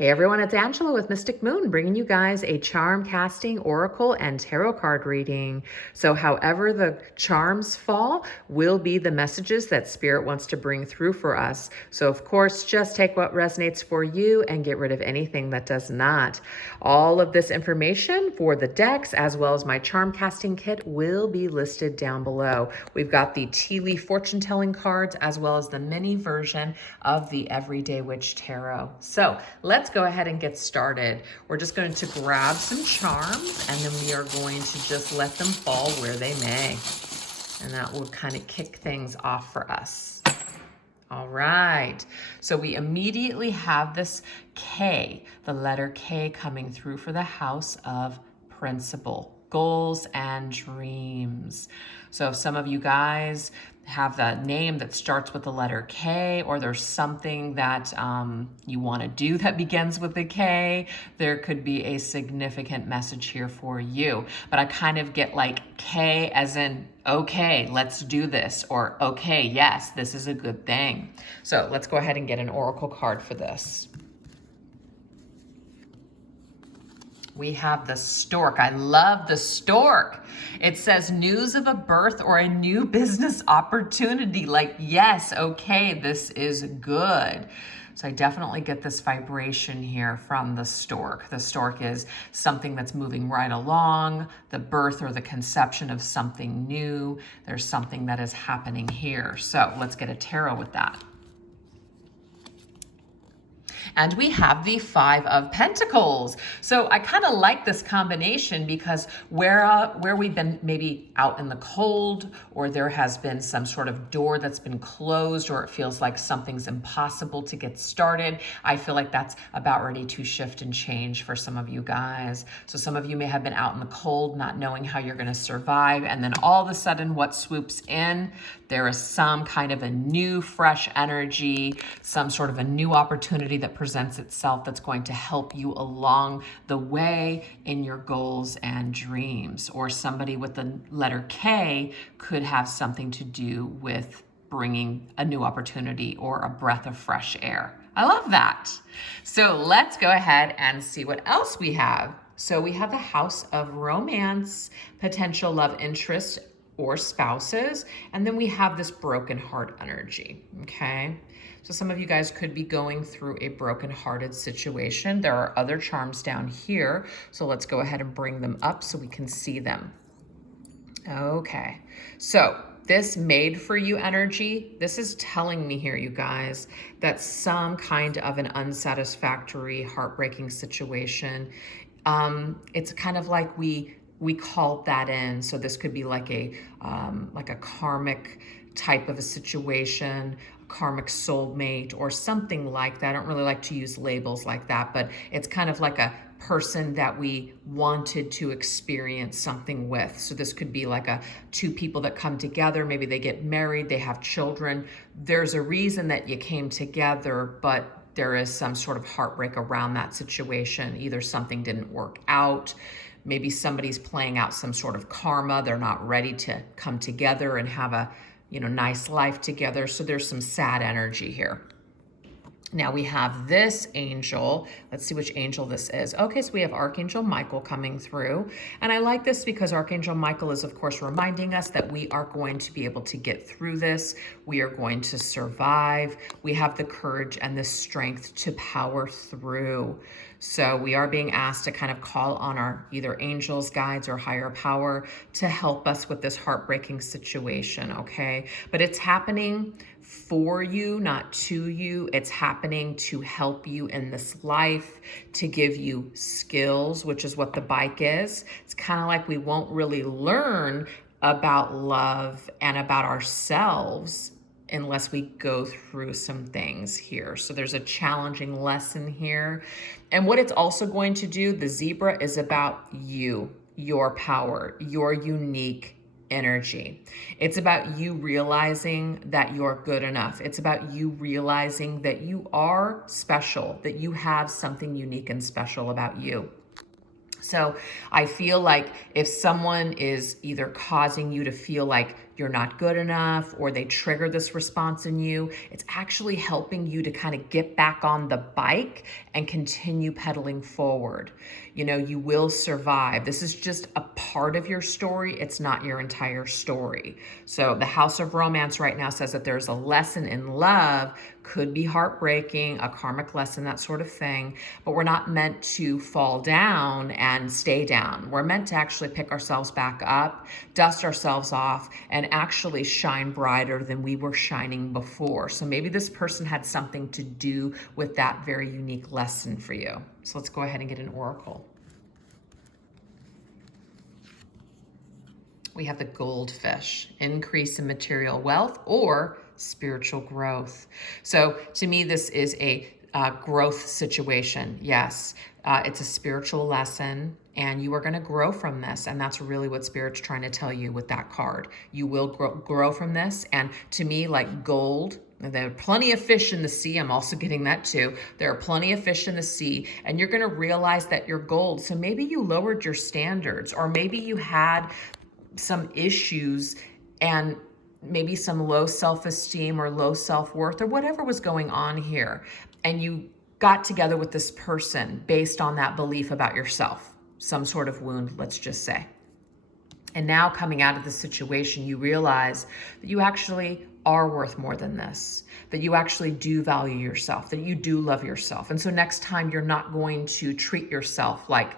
Hey everyone, it's Angela with Mystic Moon, bringing you guys a charm casting, oracle, and tarot card reading. So however the charms fall will be the messages that Spirit wants to bring through for us. So of course, just take what resonates for you and get rid of anything that does not. All of this information for the decks, as well as my charm casting kit, will be listed down below. We've got the tea leaf fortune telling cards, as well as the mini version of the Everyday Witch Tarot. So let's go ahead and get started. We're just going to grab some charms and then we are going to just let them fall where they may. And that will kind of kick things off for us. All right, so we immediately have this K, the letter K coming through for the house of principle, goals and dreams. So if some of you guys have the name that starts with the letter K, or there's something that you want to do that begins with the K, there could be a significant message here for you. But I kind of get like K as in, okay, let's do this, or okay, yes, this is a good thing. So let's go ahead and get an oracle card for this. We have the stork. I love the stork. It says news of a birth or a new business opportunity. Like, yes, okay, this is good. So I definitely get this vibration here from the stork. The stork is something that's moving right along, the birth or the conception of something new. There's something that is happening here. So let's get a tarot with that. And we have the Five of Pentacles. So I kind of like this combination because where we've been maybe out in the cold, or there has been some sort of door that's been closed, or it feels like something's impossible to get started, I feel like that's about ready to shift and change for some of you guys. So some of you may have been out in the cold, not knowing how you're going to survive. And then all of a sudden what swoops in, there is some kind of a new, fresh energy, some sort of a new opportunity that presents itself that's going to help you along the way in your goals and dreams. Or somebody with the letter K could have something to do with bringing a new opportunity or a breath of fresh air. I love that. So let's go ahead and see what else we have. So we have the house of romance, potential love interest, or spouses, and then we have this broken heart energy, okay? So some of you guys could be going through a broken-hearted situation. There are other charms down here, so let's go ahead and bring them up so we can see them. Okay, so this made for you energy, this is telling me here, you guys, that some kind of an unsatisfactory, heartbreaking situation, it's kind of like we called that in. So this could be like a karmic type of a situation, a karmic soulmate or something like that. I don't really like to use labels like that, but it's kind of like a person that we wanted to experience something with. So this could be like two people that come together, maybe they get married, they have children. There's a reason that you came together, but there is some sort of heartbreak around that situation. Either something didn't work out, maybe somebody's playing out some sort of karma. They're not ready to come together and have a, nice life together. So there's some sad energy here. Now we have this angel. Let's see which angel this is. Okay, so we have Archangel Michael coming through. And I like this because Archangel Michael is, of course, reminding us that we are going to be able to get through this. We are going to survive. We have the courage and the strength to power through. So we are being asked to kind of call on our either angels, guides, or higher power to help us with this heartbreaking situation, okay? But it's happening for you, not to you. It's happening to help you in this life, to give you skills, which is what the bike is. It's kind of like we won't really learn about love and about ourselves unless we go through some things here. So there's a challenging lesson here. And what it's also going to do, the zebra, is about you, your power, your unique energy. It's about you realizing that you're good enough. It's about you realizing that you are special, that you have something unique and special about you. So I feel like if someone is either causing you to feel like you're not good enough, or they trigger this response in you, it's actually helping you to kind of get back on the bike and continue pedaling forward. You know, you will survive. This is just a part of your story. It's not your entire story. So the House of Romance right now says that there's a lesson in love, could be heartbreaking, a karmic lesson, that sort of thing. But we're not meant to fall down and stay down. We're meant to actually pick ourselves back up, dust ourselves off, and actually shine brighter than we were shining before. So maybe this person had something to do with that very unique lesson for you. So let's go ahead and get an oracle. We have the goldfish, increase in material wealth or spiritual growth. So to me, this is a growth situation. Yes, it's a spiritual lesson, and you are going to grow from this. And that's really what Spirit's trying to tell you with that card. You will grow from this. And to me, like gold, there are plenty of fish in the sea. I'm also getting that too. There are plenty of fish in the sea, and you're going to realize that you're gold. So maybe you lowered your standards, or maybe you had some issues and maybe some low self-esteem or low self-worth or whatever was going on here. And you got together with this person based on that belief about yourself, some sort of wound, let's just say. And now coming out of the situation, you realize that you actually are worth more than this, that you actually do value yourself, that you do love yourself. And so next time you're not going to treat yourself like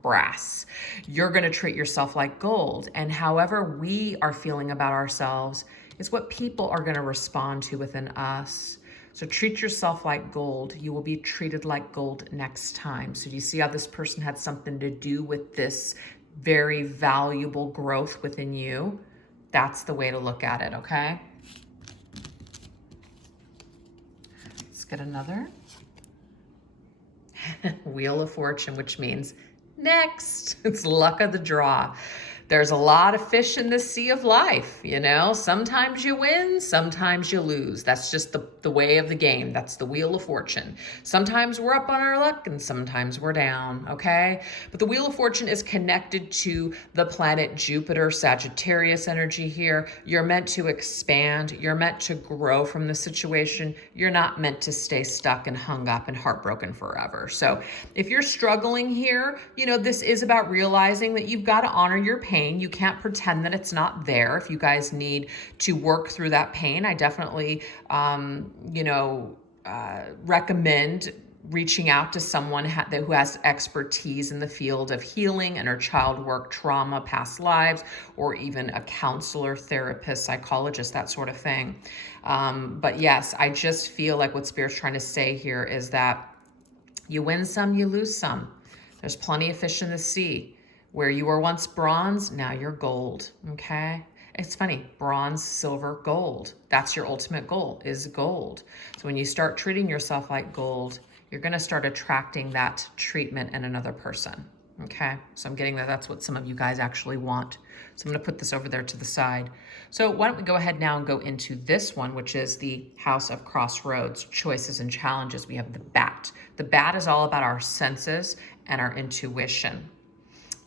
brass. You're going to treat yourself like gold. And however we are feeling about ourselves is what people are going to respond to within us. So treat yourself like gold. You will be treated like gold next time. So do you see how this person had something to do with this very valuable growth within you? That's the way to look at it, okay? Let's get another. Wheel of Fortune, which means next. It's luck of the draw. There's a lot of fish in the sea of life, you know? Sometimes you win, sometimes you lose. That's just the way of the game. That's the Wheel of Fortune. Sometimes we're up on our luck and sometimes we're down, okay? But the Wheel of Fortune is connected to the planet Jupiter, Sagittarius energy here. You're meant to expand. You're meant to grow from the situation. You're not meant to stay stuck and hung up and heartbroken forever. So if you're struggling here, you know, this is about realizing that you've got to honor your pain. You can't pretend that it's not there. If you guys need to work through that pain, I definitely, recommend reaching out to someone who has expertise in the field of healing, inner child work, trauma, past lives, or even a counselor, therapist, psychologist, that sort of thing. But yes, I just feel like what Spirit's trying to say here is that you win some, you lose some. There's plenty of fish in the sea. Where you were once bronze, now you're gold, okay? It's funny, bronze, silver, gold. That's your ultimate goal, is gold. So when you start treating yourself like gold, you're gonna start attracting that treatment in another person, okay? So I'm getting that that's what some of you guys actually want. So I'm gonna put this over there to the side. So why don't we go ahead now and go into this one, which is the House of Crossroads, choices and challenges. We have the bat. The bat is all about our senses and our intuition.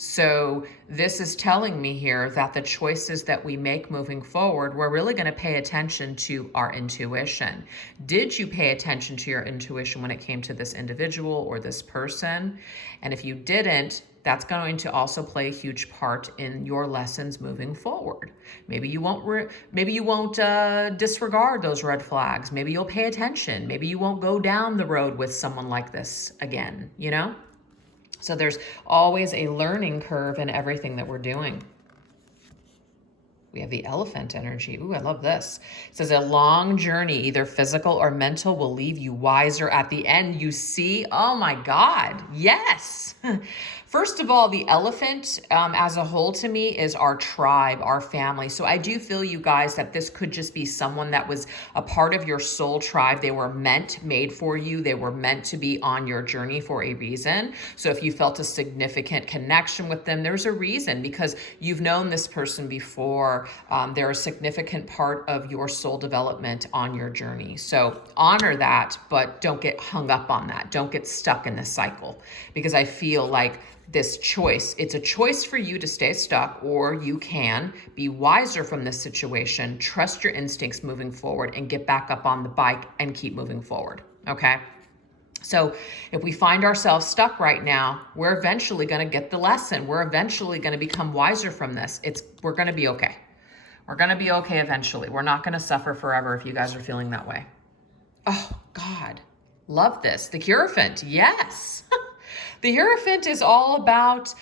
So this is telling me here that the choices that we make moving forward, we're really going to pay attention to our intuition. Did you pay attention to your intuition when it came to this individual or this person? And if you didn't, that's going to also play a huge part in your lessons moving forward. Maybe you won't disregard those red flags. Maybe you'll pay attention. Maybe you won't go down the road with someone like this again, you know? So there's always a learning curve in everything that we're doing. We have the elephant energy. Ooh, I love this. It says a long journey, either physical or mental, will leave you wiser at the end. You see? Oh my God. Yes. First of all, the elephant as a whole to me is our tribe, our family. So I do feel, you guys, that this could just be someone that was a part of your soul tribe. They were made for you. They were meant to be on your journey for a reason. So if you felt a significant connection with them, there's a reason, because you've known this person before. They're a significant part of your soul development on your journey. So honor that, but don't get hung up on that. Don't get stuck in this cycle, because I feel like this choice. It's a choice for you to stay stuck, or you can be wiser from this situation, trust your instincts moving forward, and get back up on the bike and keep moving forward, okay? So if we find ourselves stuck right now, we're eventually going to get the lesson. We're eventually going to become wiser from this. We're going to be okay. We're going to be okay eventually. We're not going to suffer forever if you guys are feeling that way. Oh, God. Love this. The Hierophant. Yes. The Hierophant is all about,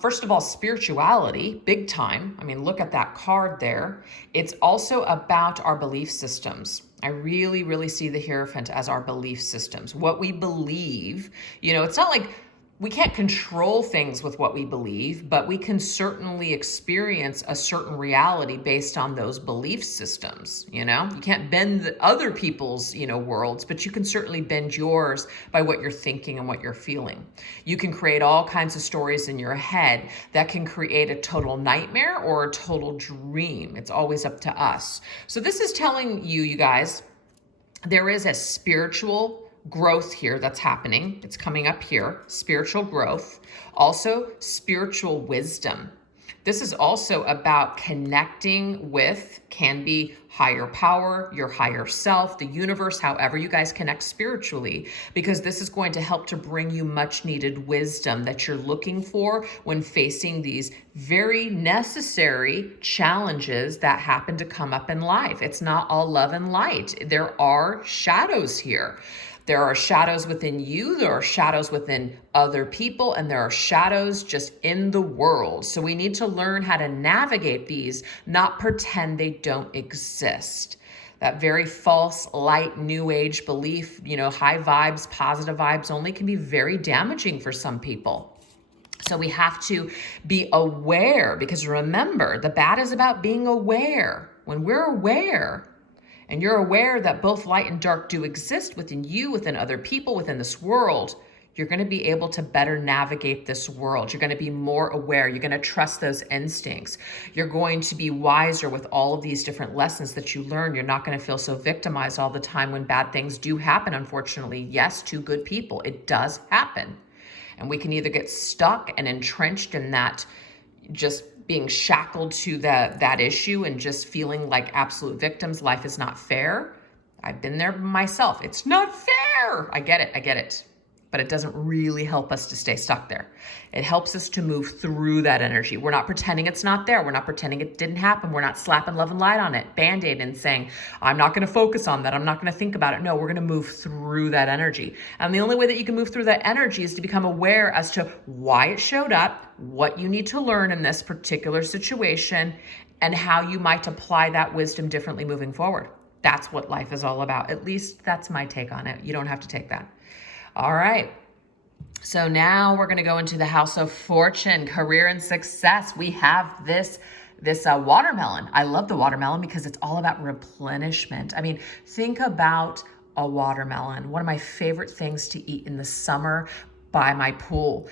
first of all, spirituality, big time. I mean, look at that card there. It's also about our belief systems. I really, really see the Hierophant as our belief systems. What we believe, it's not like we can't control things with what we believe, but we can certainly experience a certain reality based on those belief systems. You can't bend other people's, worlds, but you can certainly bend yours by what you're thinking and what you're feeling. You can create all kinds of stories in your head that can create a total nightmare or a total dream. It's always up to us. So this is telling you, you guys, there is a spiritual growth here that's happening. It's coming up here, spiritual growth, also spiritual wisdom. This is also about connecting with, can be higher power, your higher self, the universe, however you guys connect spiritually, because this is going to help to bring you much needed wisdom that you're looking for when facing these very necessary challenges that happen to come up in life. It's not all love and light. There are shadows here. There are shadows within you, there are shadows within other people, and there are shadows just in the world. So we need to learn how to navigate these, not pretend they don't exist. That very false, light, new age belief, high vibes, positive vibes only can be very damaging for some people. So we have to be aware, because remember, the bad is about being aware. When we're aware, and you're aware that both light and dark do exist within you, within other people, within this world, you're going to be able to better navigate this world. You're going to be more aware. You're going to trust those instincts. You're going to be wiser with all of these different lessons that you learn. You're not going to feel so victimized all the time when bad things do happen, unfortunately. Yes, to good people. It does happen. And we can either get stuck and entrenched in that, just being shackled to that issue and just feeling like absolute victims. Life is not fair. I've been there myself. It's not fair. I get it. But it doesn't really help us to stay stuck there. It helps us to move through that energy. We're not pretending it's not there. We're not pretending it didn't happen. We're not slapping love and light on it, Band-Aid, and saying, I'm not going to focus on that. I'm not going to think about it. No, we're going to move through that energy. And the only way that you can move through that energy is to become aware as to why it showed up, what you need to learn in this particular situation, and how you might apply that wisdom differently moving forward. That's what life is all about. At least that's my take on it. You don't have to take that. All right. So now we're going to go into the House of Fortune, career and success. We have this watermelon. I love the watermelon because it's all about replenishment. I mean, think about a watermelon. One of my favorite things to eat in the summer by my pool.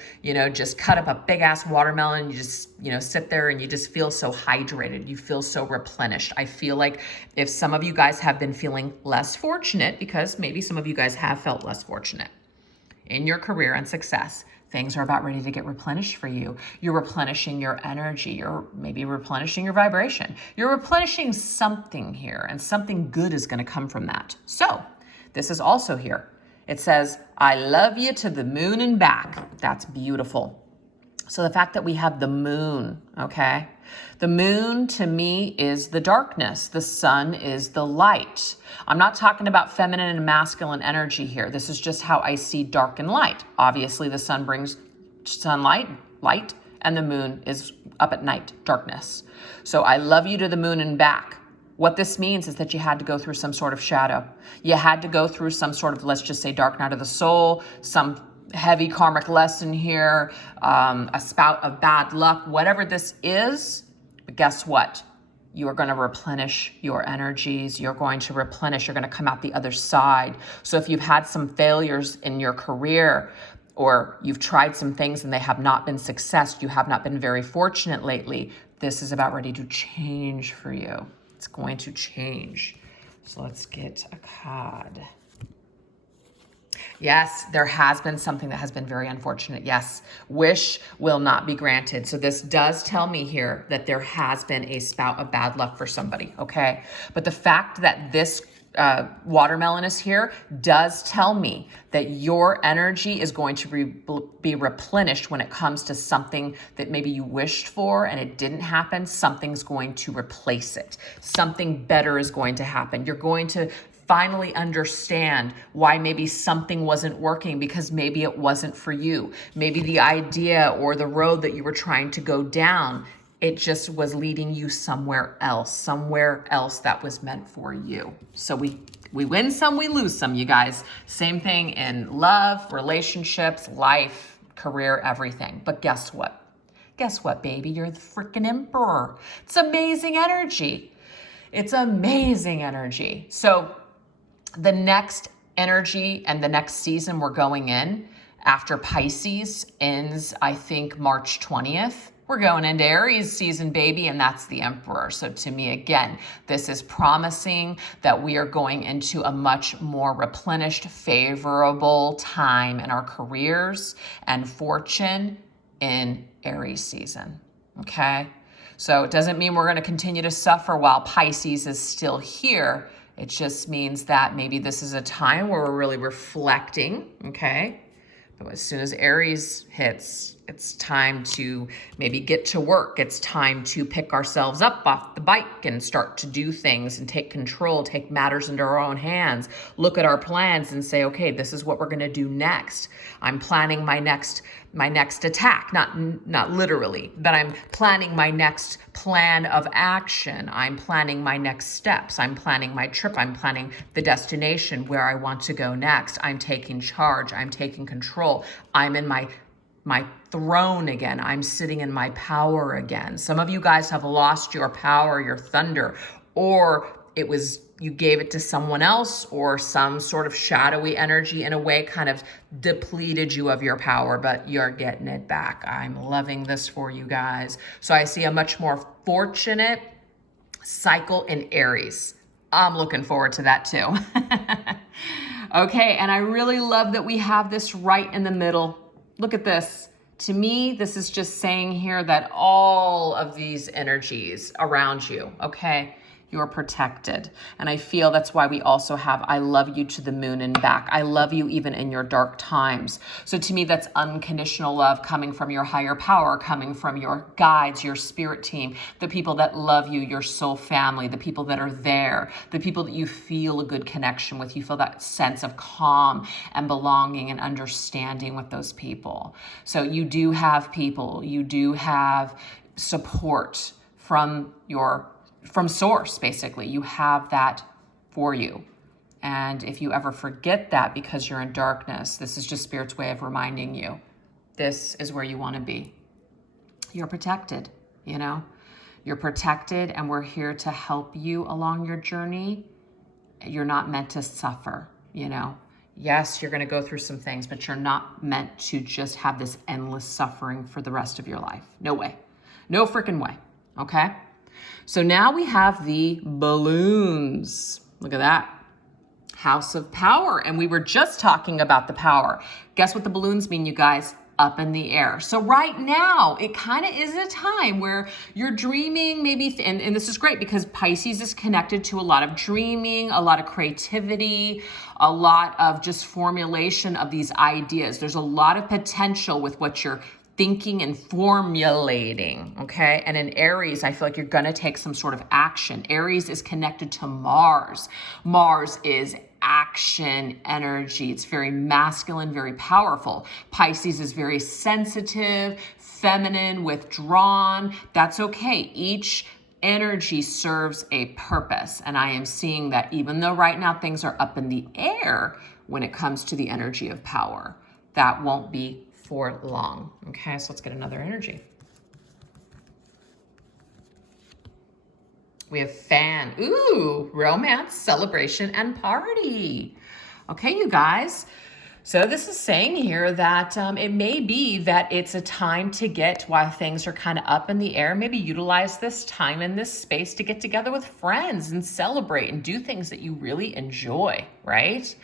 Just cut up a big ass watermelon. You just, sit there and you just feel so hydrated. You feel so replenished. I feel like if some of you guys have been feeling less fortunate, because maybe some of you guys have felt less fortunate in your career and success, things are about ready to get replenished for you. You're replenishing your energy. You're maybe replenishing your vibration. You're replenishing something here, and something good is going to come from that. So this is also here. It says, I love you to the moon and back. That's beautiful. So the fact that we have the moon, okay? The moon to me is the darkness. The sun is the light. I'm not talking about feminine and masculine energy here. This is just how I see dark and light. Obviously, the sun brings sunlight, light, and the moon is up at night, darkness. So I love you to the moon and back. What this means is that you had to go through some sort of shadow. You had to go through some sort of, let's just say, dark night of the soul, some heavy karmic lesson here, a spout of bad luck, whatever this is. But guess what? You are going to replenish your energies. You're going to replenish. You're going to come out the other side. So if you've had some failures in your career, or you've tried some things and they have not been success, you have not been very fortunate lately, this is about ready to change for you. It's going to change. So let's get a card. Yes, there has been something that has been very unfortunate. Yes, wish will not be granted. So this does tell me here that there has been a spout of bad luck for somebody, okay? But the fact that this watermelon is here does tell me that your energy is going to be replenished when it comes to something that maybe you wished for and it didn't happen. Something's going to replace it. Something better is going to happen. You're going to finally understand why maybe something wasn't working, because maybe it wasn't for you. Maybe the idea or the road that you were trying to go down, it just was leading you somewhere else that was meant for you. So we win some, we lose some, you guys. Same thing in love, relationships, life, career, everything. But guess what? Guess what, baby? You're the freaking emperor. It's amazing energy. It's amazing energy. So the next energy and the next season we're going in after Pisces ends, I think, March 20th. We're going into Aries season, baby, and that's the Emperor. So to me, again, this is promising that we are going into a much more replenished, favorable time in our careers and fortune in Aries season, okay? So it doesn't mean we're going to continue to suffer while Pisces is still here. It just means that maybe this is a time where we're really reflecting, okay? But as soon as Aries hits, it's time to maybe get to work. It's time to pick ourselves up off the bike and start to do things and take control, take matters into our own hands, look at our plans and say, okay, this is what we're going to do next. I'm planning my next attack, not literally, but I'm planning my next plan of action. I'm planning my next steps. I'm planning my trip. I'm planning the destination where I want to go next. I'm taking charge. I'm taking control. I'm in my throne again. I'm sitting in my power again. Some of you guys have lost your power, your thunder, or it was you gave it to someone else, or some sort of shadowy energy in a way kind of depleted you of your power, but you're getting it back. I'm loving this for you guys. So I see a much more fortunate cycle in Aries. I'm looking forward to that too. Okay, and I really love that we have this right in the middle. Look at this. To me, this is just saying here that all of these energies around you, okay, you're protected. And I feel that's why we also have, I love you to the moon and back. I love you even in your dark times. So to me, that's unconditional love coming from your higher power, coming from your guides, your spirit team, the people that love you, your soul family, the people that are there, the people that you feel a good connection with. You feel that sense of calm and belonging and understanding with those people. So you do have people, you do have support from source, basically. You have that for you. And if you ever forget that because you're in darkness, this is just Spirit's way of reminding you, this is where you want to be. You're protected, you know? You're protected, and we're here to help you along your journey. You're not meant to suffer, you know? Yes, you're going to go through some things, but you're not meant to just have this endless suffering for the rest of your life. No way. No freaking way. Okay? So now we have the balloons. Look at that. House of Power. And we were just talking about the power. Guess what the balloons mean, you guys? Up in the air. So right now, it kind of is a time where you're dreaming maybe, and this is great because Pisces is connected to a lot of dreaming, a lot of creativity, a lot of just formulation of these ideas. There's a lot of potential with what you're thinking and formulating, okay? And in Aries, I feel like you're gonna take some sort of action. Aries is connected to Mars. Mars is action energy. It's very masculine, very powerful. Pisces is very sensitive, feminine, withdrawn. That's okay. Each energy serves a purpose. And I am seeing that even though right now things are up in the air when it comes to the energy of power, that won't be for long. Okay, so let's get another energy. We have fan. Ooh, romance, celebration, and party. Okay, you guys. So this is saying here that it may be that it's a time to get, while things are kind of up in the air, maybe utilize this time in this space to get together with friends and celebrate and do things that you really enjoy, right?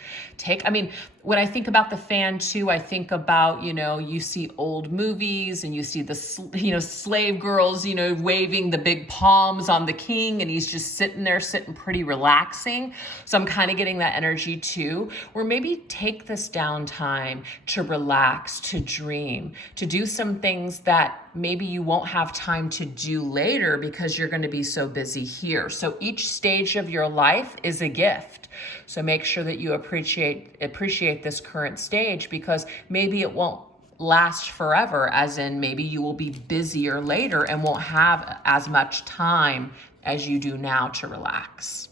when I think about the fan too, I think about, you see old movies and you see the, slave girls, waving the big palms on the king, and he's just sitting there, sitting pretty relaxing. So I'm kind of getting that energy too, where maybe take this downtime to relax, to dream, to do some things that maybe you won't have time to do later because you're going to be so busy here. So each stage of your life is a gift. So make sure that you appreciate this current stage, because maybe it won't last forever, as in maybe you will be busier later and won't have as much time as you do now to relax.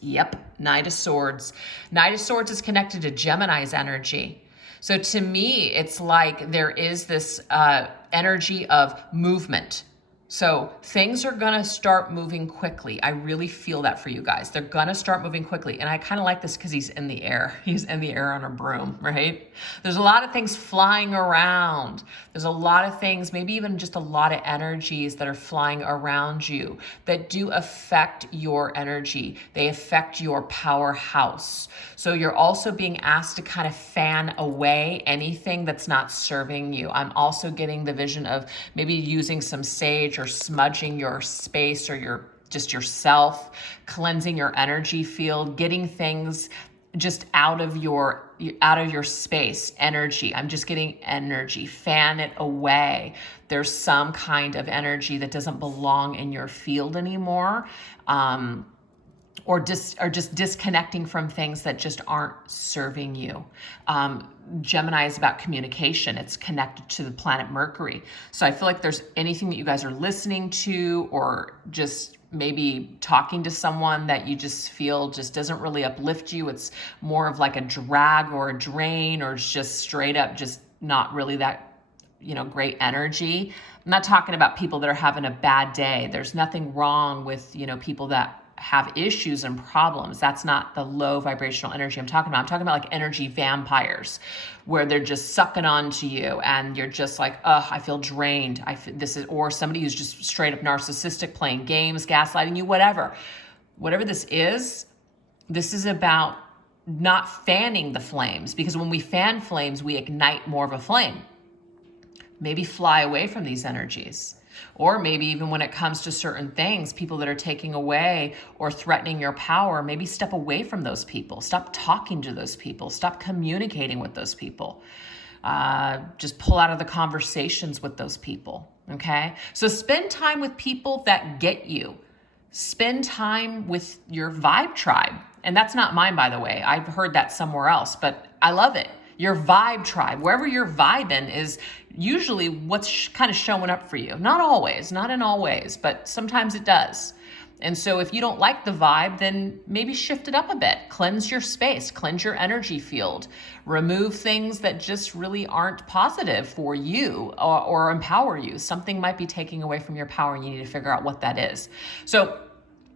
Yep, Knight of Swords. Knight of Swords is connected to Gemini's energy. So to me, it's like there is this energy of movement. So things are going to start moving quickly. I really feel that for you guys. They're going to start moving quickly. And I kind of like this because he's in the air. He's in the air on a broom, right? There's a lot of things flying around. There's a lot of things, maybe even just a lot of energies that are flying around you that do affect your energy. They affect your powerhouse. So you're also being asked to kind of fan away anything that's not serving you. I'm also getting the vision of maybe using some sage or smudging your space or yourself, cleansing your energy field, getting things just out of your space, energy. I'm just getting energy. Fan it away. There's some kind of energy that doesn't belong in your field anymore. Or just disconnecting from things that just aren't serving you. Gemini is about communication. It's connected to the planet Mercury. So I feel like there's anything that you guys are listening to or just maybe talking to someone that you just feel just doesn't really uplift you. It's more of like a drag or a drain, or just straight up just not really that, great energy. I'm not talking about people that are having a bad day. There's nothing wrong with, people that have issues and problems. That's not the low vibrational energy I'm talking about. I'm talking about like energy vampires, where they're just sucking onto you and you're just like, I feel drained. Or somebody who's just straight up narcissistic, playing games, gaslighting you, whatever this is about not fanning the flames, because when we fan flames, we ignite more of a flame. Maybe fly away from these energies. Or maybe even when it comes to certain things, people that are taking away or threatening your power, maybe step away from those people. Stop talking to those people. Stop communicating with those people. Just pull out of the conversations with those people, okay? So spend time with people that get you. Spend time with your vibe tribe. And that's not mine, by the way. I've heard that somewhere else, but I love it. Your vibe tribe, wherever you're vibing, is usually what's kind of showing up for you. Not always, not in all ways, but sometimes it does. And so if you don't like the vibe, then maybe shift it up a bit. Cleanse your space, cleanse your energy field, remove things that just really aren't positive for you or empower you. Something might be taking away from your power and you need to figure out what that is. So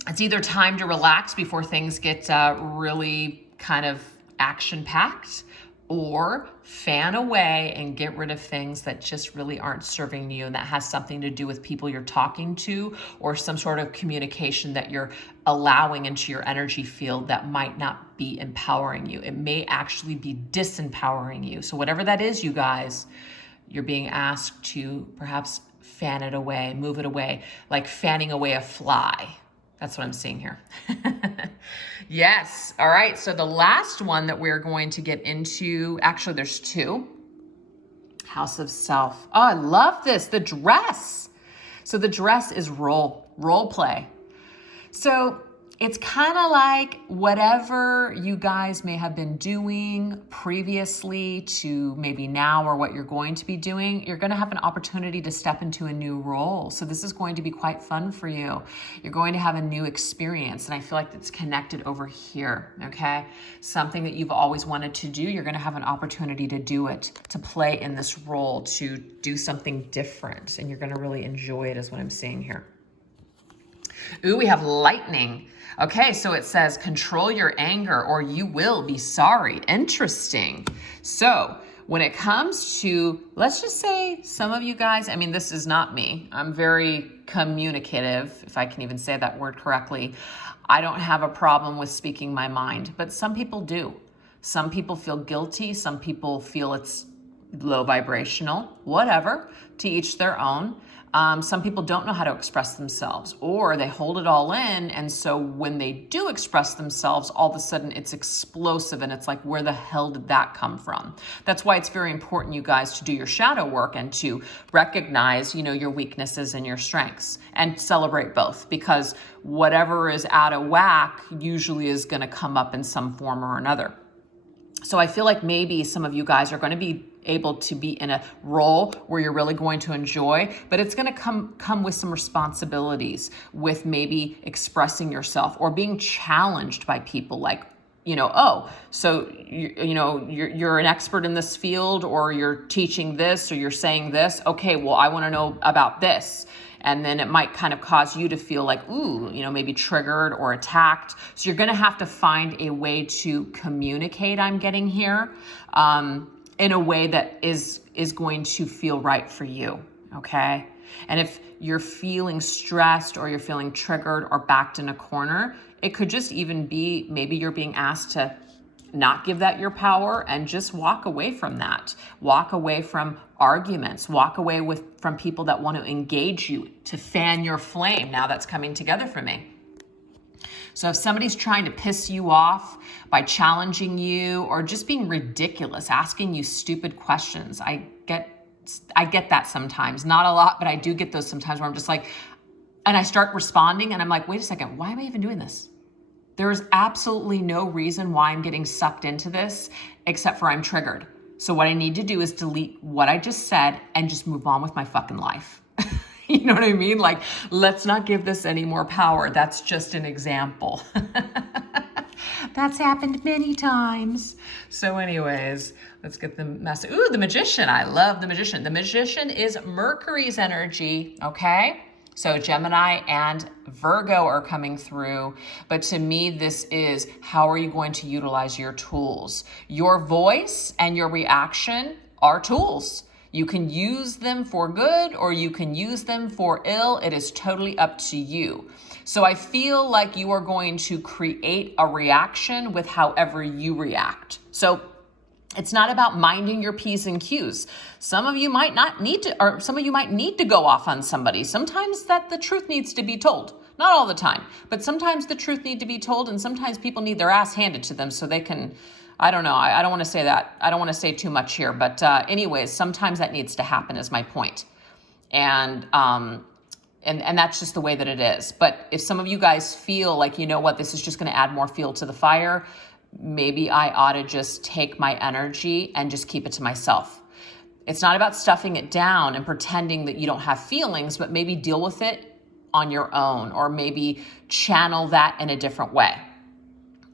it's either time to relax before things get really kind of action-packed, or fan away and get rid of things that just really aren't serving you, and that has something to do with people you're talking to or some sort of communication that you're allowing into your energy field that might not be empowering you. It may actually be disempowering you. So whatever that is, you guys, you're being asked to perhaps fan it away, move it away, like fanning away a fly. That's what I'm seeing here. Yes. All right. So the last one that we're going to get into, actually there's two. House of Self. Oh, I love this. The dress. So the dress is role play. So it's kind of like whatever you guys may have been doing previously to maybe now, or what you're going to be doing, you're going to have an opportunity to step into a new role. So this is going to be quite fun for you. You're going to have a new experience. And I feel like it's connected over here, okay? Something that you've always wanted to do, you're going to have an opportunity to do it, to play in this role, to do something different. And you're going to really enjoy it, is what I'm seeing here. Ooh, we have lightning. Okay, so it says control your anger or you will be sorry. Interesting. So when it comes to, let's just say some of you guys, I mean, this is not me. I'm very communicative, if I can even say that word correctly. I don't have a problem with speaking my mind, but some people do. Some people feel guilty. Some people feel it's low vibrational, whatever, to each their own. Some people don't know how to express themselves, or they hold it all in. And so when they do express themselves, all of a sudden it's explosive and it's like, where the hell did that come from? That's why it's very important, you guys, to do your shadow work and to recognize, your weaknesses and your strengths and celebrate both, because whatever is out of whack usually is going to come up in some form or another. So I feel like maybe some of you guys are going to be able to be in a role where you're really going to enjoy, but it's going to come with some responsibilities, with maybe expressing yourself or being challenged by people like, oh, so you're an expert in this field, or you're teaching this, or you're saying this. Okay, well, I want to know about this. And then it might kind of cause you to feel like, ooh, maybe triggered or attacked. So you're going to have to find a way to communicate, I'm getting here, in a way that is going to feel right for you, okay? And if you're feeling stressed, or you're feeling triggered or backed in a corner, it could just even be maybe you're being asked to not give that your power and just walk away from that. Walk away from arguments. Walk away from people that want to engage you, to fan your flame. Now that's coming together for me. So if somebody's trying to piss you off by challenging you, or just being ridiculous, asking you stupid questions, I get that sometimes. Not a lot, but I do get those sometimes where I'm just like, and I start responding and I'm like, wait a second, why am I even doing this? There is absolutely no reason why I'm getting sucked into this, except for I'm triggered. So what I need to do is delete what I just said and just move on with my fucking life. You know what I mean? Like, let's not give this any more power. That's just an example. That's happened many times. So anyways, let's get the message. Ooh, the Magician. I love the Magician. The Magician is Mercury's energy, okay? So Gemini and Virgo are coming through. But to me, this is, how are you going to utilize your tools? Your voice and your reaction are tools. You can use them for good, or you can use them for ill. It is totally up to you. So I feel like you are going to create a reaction with however you react. So it's not about minding your P's and Q's. Some of you might not need to, or some of you might need to go off on somebody. Sometimes the truth needs to be told. Not all the time, but sometimes the truth needs to be told, and sometimes people need their ass handed to them so they can, I don't know. I don't want to say that. I don't want to say too much here, but anyways, sometimes that needs to happen is my point. And that's just the way that it is. But if some of you guys feel like, you know what, this is just going to add more fuel to the fire, maybe I ought to just take my energy and just keep it to myself. It's not about stuffing it down and pretending that you don't have feelings, but maybe deal with it on your own, or maybe channel that in a different way.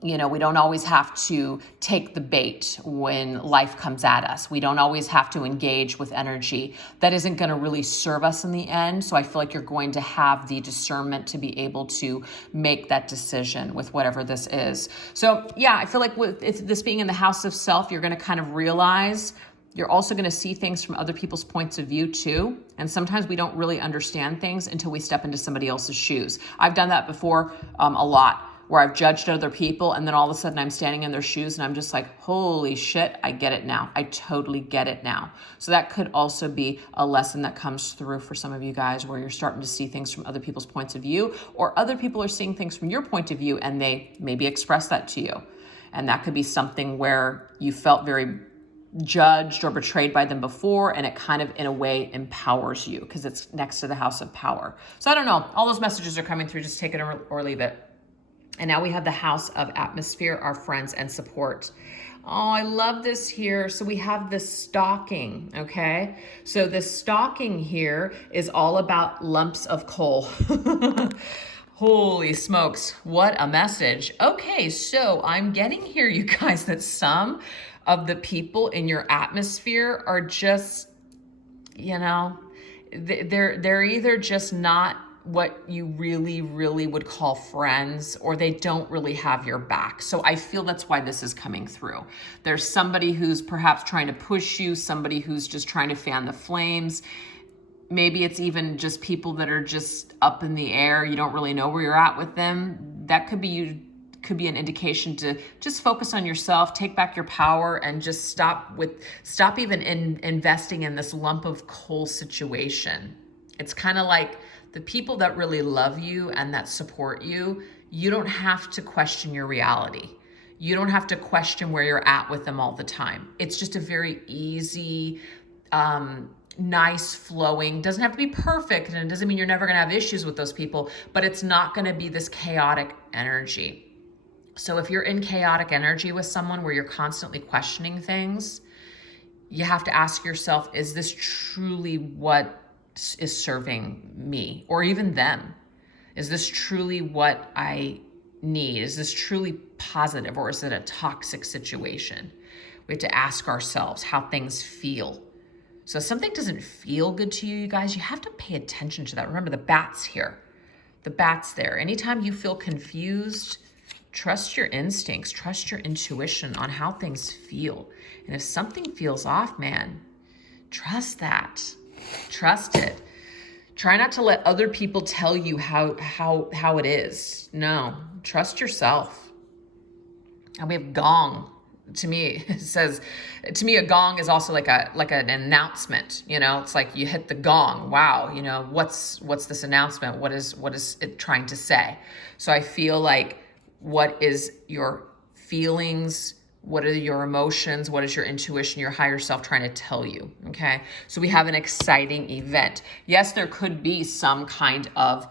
We don't always have to take the bait when life comes at us. We don't always have to engage with energy that isn't going to really serve us in the end. So I feel like you're going to have the discernment to be able to make that decision with whatever this is. So yeah, I feel like with this being in the house of self, you're going to kind of realize you're also going to see things from other people's points of view too. And sometimes we don't really understand things until we step into somebody else's shoes. I've done that before a lot, where I've judged other people, and then all of a sudden I'm standing in their shoes and I'm just like, holy shit, I get it now. I totally get it now. So that could also be a lesson that comes through for some of you guys, where you're starting to see things from other people's points of view, or other people are seeing things from your point of view and they maybe express that to you. And that could be something where you felt very judged or betrayed by them before, and it kind of in a way empowers you because it's next to the house of power. So I don't know, all those messages are coming through. Just take it or leave it. And now we have the house of atmosphere, our friends and support. Oh, I love this here. So we have the stalking, okay? So the stalking here is all about lumps of coal. Holy smokes, what a message. Okay, so I'm getting here, you guys, that some of the people in your atmosphere are just, they're either just not what you really, really would call friends, or they don't really have your back. So I feel that's why this is coming through. There's somebody who's perhaps trying to push you, somebody who's just trying to fan the flames. Maybe it's even just people that are just up in the air. You don't really know where you're at with them. That could be you could be an indication to just focus on yourself, take back your power, and just stop even investing in this lump of coal situation. It's kind of like the people that really love you and that support you, you don't have to question your reality. You don't have to question where you're at with them all the time. It's just a very easy, nice flowing, doesn't have to be perfect, and it doesn't mean you're never gonna have issues with those people, but it's not gonna be this chaotic energy. So if you're in chaotic energy with someone where you're constantly questioning things, you have to ask yourself, is this truly what is serving me or even them? Is this truly what I need? Is this truly positive, or is it a toxic situation? We have to ask ourselves how things feel. So if something doesn't feel good to you, you guys, you have to pay attention to that. Remember, the bat's here. The bat's there. Anytime you feel confused, trust your instincts, trust your intuition on how things feel. And if something feels off, man, trust that. Trust it. Try not to let other people tell you how it is. No, trust yourself. And we have gong. To me, it says, to me, a gong is also like an announcement. You know, it's like you hit the gong. Wow, you know, what's this announcement? What is it trying to say? So I feel like, what is your feelings? What are your emotions? What is your intuition, your higher self trying to tell you? Okay. So we have an exciting event. Yes, there could be some kind of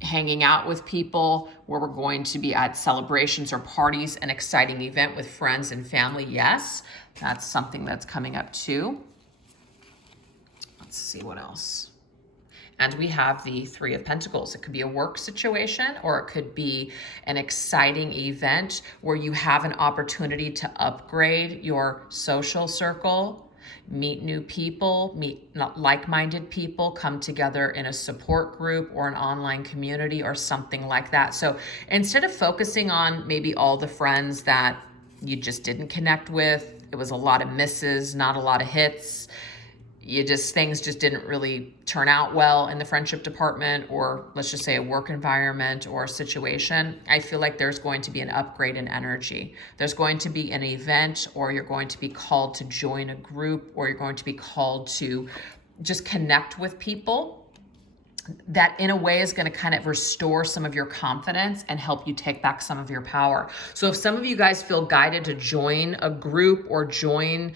hanging out with people where we're going to be at celebrations or parties, an exciting event with friends and family. Yes, that's something that's coming up too. Let's see what else. And we have the Three of Pentacles. It could be a work situation, or it could be an exciting event where you have an opportunity to upgrade your social circle, meet new people, meet like-minded people, come together in a support group or an online community or something like that. So instead of focusing on maybe all the friends that you just didn't connect with, it was a lot of misses, not a lot of hits, things just didn't really turn out well in the friendship department, or let's just say a work environment or a situation, I feel like there's going to be an upgrade in energy. There's going to be an event, or you're going to be called to join a group, or you're going to be called to just connect with people that in a way is going to kind of restore some of your confidence and help you take back some of your power. So if some of you guys feel guided to join a group or join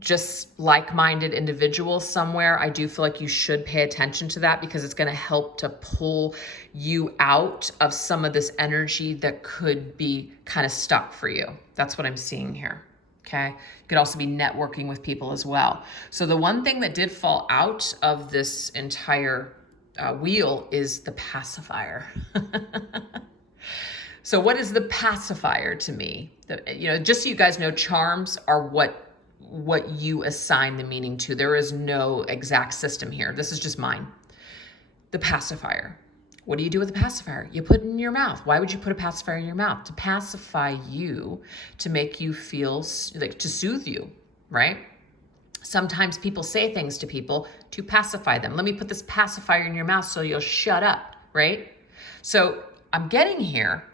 just like-minded individuals somewhere, I do feel like you should pay attention to that, because it's going to help to pull you out of some of this energy that could be kind of stuck for you. That's what I'm seeing here. Okay. You could also be networking with people as well. So the one thing that did fall out of this entire wheel is the pacifier. So what is the pacifier to me? Just so you guys know, charms are what you assign the meaning to. There is no exact system here. This is just mine. The pacifier. What do you do with a pacifier? You put it in your mouth. Why would you put a pacifier in your mouth? To pacify you, to make you feel, like, to soothe you, right? Sometimes people say things to people to pacify them. Let me put this pacifier in your mouth so you'll shut up, right? So I'm getting here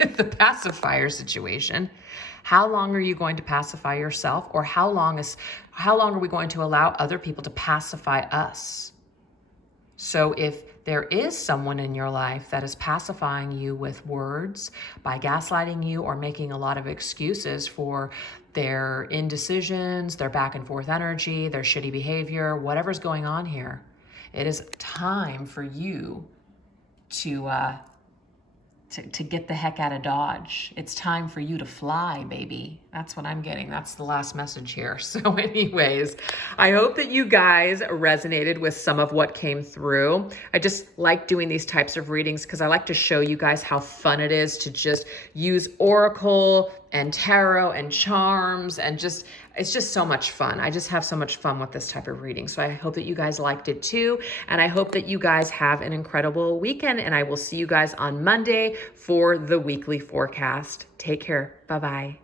with the pacifier situation. How long are you going to pacify yourself? Or how long are we going to allow other people to pacify us? So if there is someone in your life that is pacifying you with words, by gaslighting you or making a lot of excuses for their indecisions, their back and forth energy, their shitty behavior, whatever's going on here, it is time for you to get the heck out of Dodge. It's time for you to fly, baby. That's what I'm getting. That's the last message here. So anyways, I hope that you guys resonated with some of what came through. I just like doing these types of readings because I like to show you guys how fun it is to just use oracle and tarot and charms, and it's just so much fun. I just have so much fun with this type of reading. So I hope that you guys liked it too. And I hope that you guys have an incredible weekend, and I will see you guys on Monday for the weekly forecast. Take care. Bye-bye.